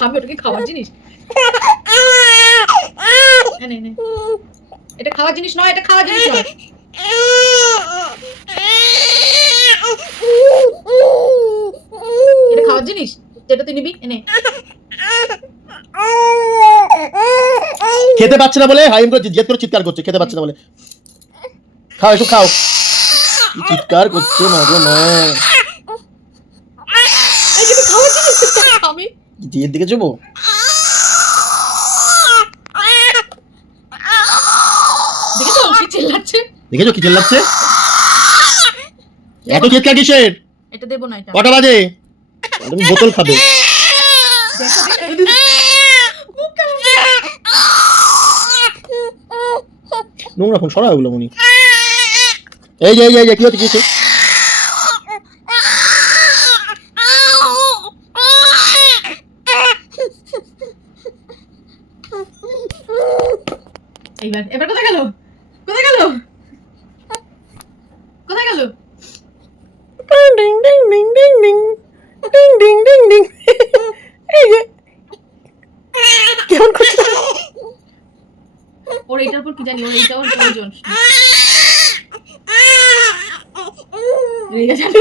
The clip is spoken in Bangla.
খাবে, ওটা কি খাওয়ার জিনিস? এটা খাওয়ার জিনিস নয়, এটা খাওয়ার জিনিস নয়। এটা খাওয়ার জিনিস যেটা তুই নিবি, এনে। খেতে পাচ্ছে না বলে হাইম করে জেদ করে চিৎকার করছে, খেতে পাচ্ছে না বলে। খাও, একটু খাও। চিৎকার করছে মা গো মা। আমি জেদ দেখেছো বউ? দেখেছো কি চিল্লাচ্ছে? দেখেছো কি চিল্লাচ্ছে? এত চিৎকার কিসের? এটা দেবো না, এটা কটা বাজে? তুমি বোতল খাবে। নোংরা ফোন সরা ওগুলো মনি। এই যে এই যে কি হচ্ছে কি হচ্ছে? এবার কোথায় গেল? কোথায় গেল? কোথায় গেল? Ding ding ding ding ding ding ding ding ding. এই যে কেমন করছে? ওর এটার উপর কি জানি, ওর এইটা ওর প্রয়োজন। রেগে যাবে।